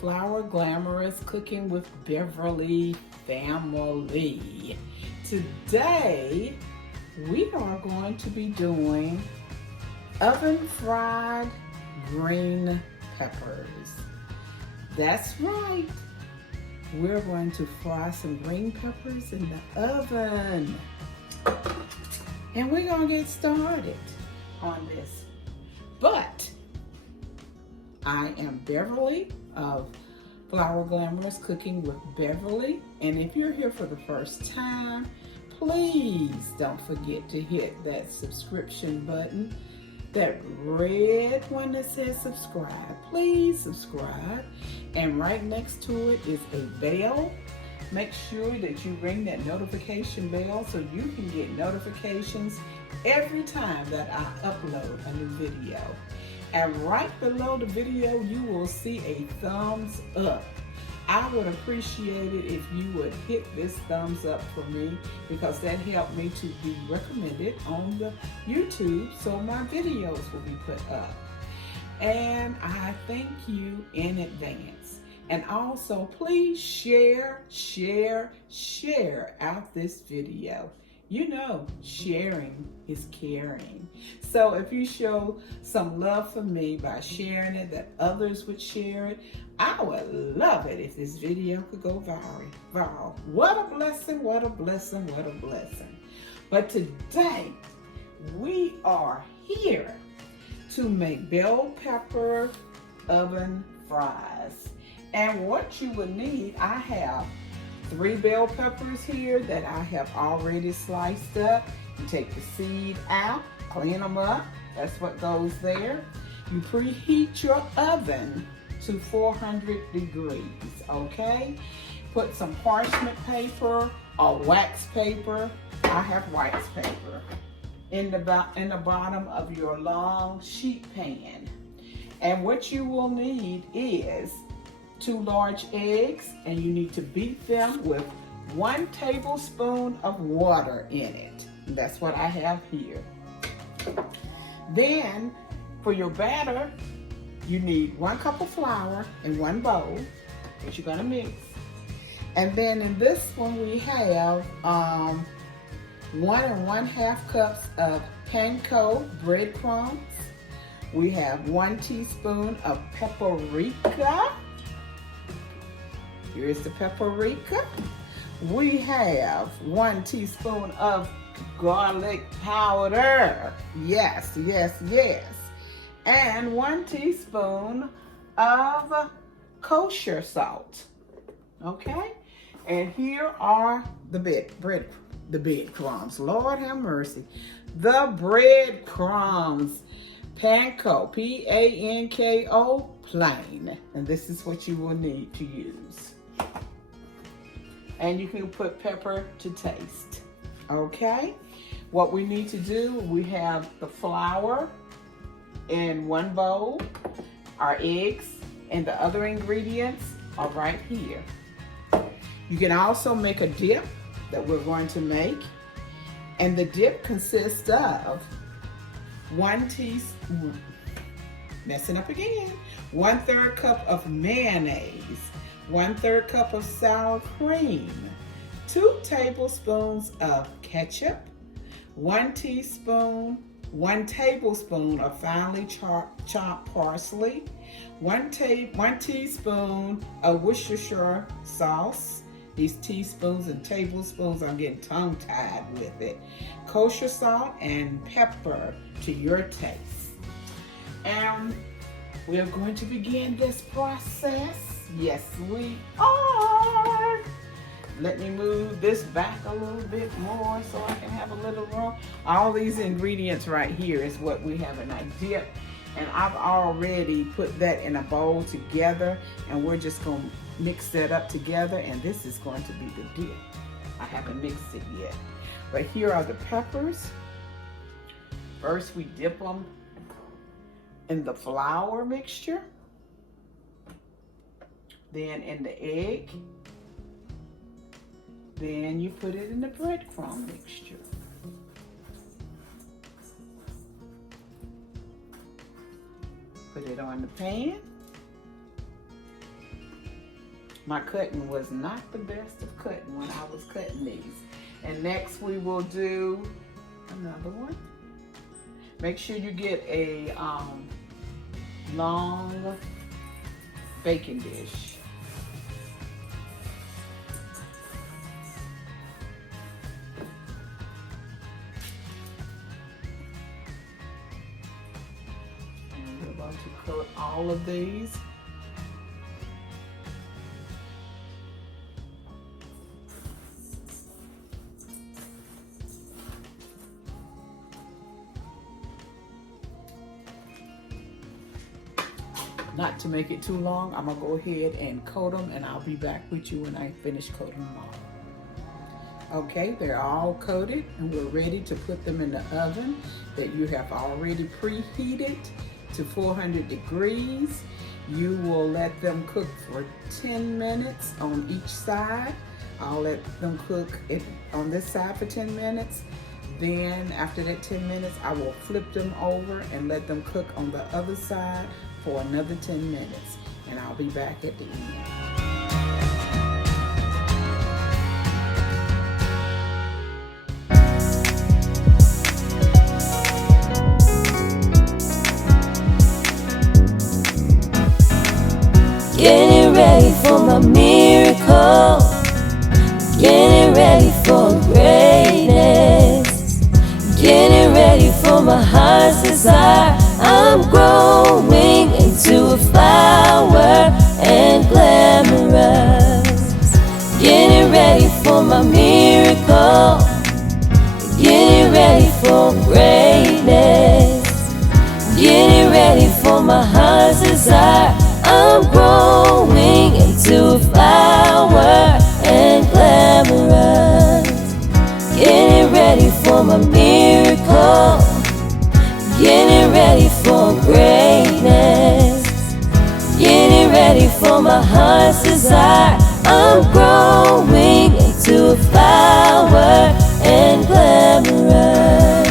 Flour Glamorous Cooking with Beverly family. Today we are going to be doing oven fried green peppers. That's right. We're going to fry some green peppers in the oven. And we're going to get started on this. But I am Beverly of Flour Glamorous Cooking with Beverly. And if you're here for the first time, please don't forget to hit that subscription button. That red one that says subscribe. Please subscribe. And right next to it is a bell. Make sure that you ring that notification bell so you can get notifications every time that I upload a new video. And right below the video, you will see a thumbs up. I would appreciate it if you would hit this thumbs up for me, because that helped me to be recommended on the YouTube so my videos will be put up. And I thank you in advance. And also, please share out this video. You know, sharing is caring. So if you show some love for me by sharing it, that others would share it, I would love it if this video could go viral. What a blessing, what a blessing, what a blessing. But today, we are here to make bell pepper oven fries. And what you would need, I have 3 bell peppers here that I have already sliced up. You take the seed out, clean them up. That's what goes there. You preheat your oven to 400 degrees, okay? Put some parchment paper or wax paper. I have wax paper in the bottom of your long sheet pan. And what you will need is 2 large eggs, and you need to beat them with 1 tablespoon of water in it. And that's what I have here. Then for your batter, you need 1 cup of flour in 1 bowl that you're gonna mix. And then in this one we have 1 1/2 cups of panko breadcrumbs. We have 1 teaspoon of paprika. Here's the paprika. We have 1 teaspoon of garlic powder. Yes. And 1 teaspoon of kosher salt. Okay? And here are the breadcrumbs. Lord have mercy. The breadcrumbs. Panko, P-A-N-K-O, plain. And this is what you will need to use. And you can put pepper to taste. Okay? What we need to do, we have the flour in 1 bowl, our eggs, and the other ingredients are right here. You can also make a dip that we're going to make. And the dip consists of 1 teaspoon, messing up again, 1/3 cup of mayonnaise, 1/3 cup of sour cream, 2 tablespoons of ketchup, 1 tablespoon of finely chopped parsley, 1 teaspoon of Worcestershire sauce. These teaspoons and tablespoons, I'm getting tongue-tied with it. Kosher salt and pepper to your taste. And we are going to begin this process. Yes, we are. Let me move this back a little bit more so I can have a little room. All these ingredients right here is what we have in our dip. And I've already put that in a bowl together, and we're just going to mix that up together, and this is going to be the dip. I haven't mixed it yet. But here are the peppers. First we dip them in the flour mixture, then in the egg, then you put it in the breadcrumb mixture. Put it on the pan. My cutting was not the best of cutting when I was cutting these. And next we will do another one. Make sure you get a long baking dish. And we're going to coat all of these. Not to make it too long, I'm gonna go ahead and coat them, and I'll be back with you when I finish coating them all. Okay, they're all coated and we're ready to put them in the oven that you have already preheated to 400 degrees. You will let them cook for 10 minutes on each side. I'll let them cook it on this side for 10 minutes. Then after that 10 minutes, I will flip them over and let them cook on the other side for another 10 minutes. And I'll be back at the end. Getting ready for my miracle, getting ready for greatness, getting ready for my heart's desire. I'm growing into a flower and glamorous. Getting ready for my miracle, getting ready for greatness, getting ready for my heart's desire. I'm growing into a flower and glamorous. Getting ready for my miracle, getting ready for greatness, getting ready for my heart's desire. I'm growing into a flower and glamorous.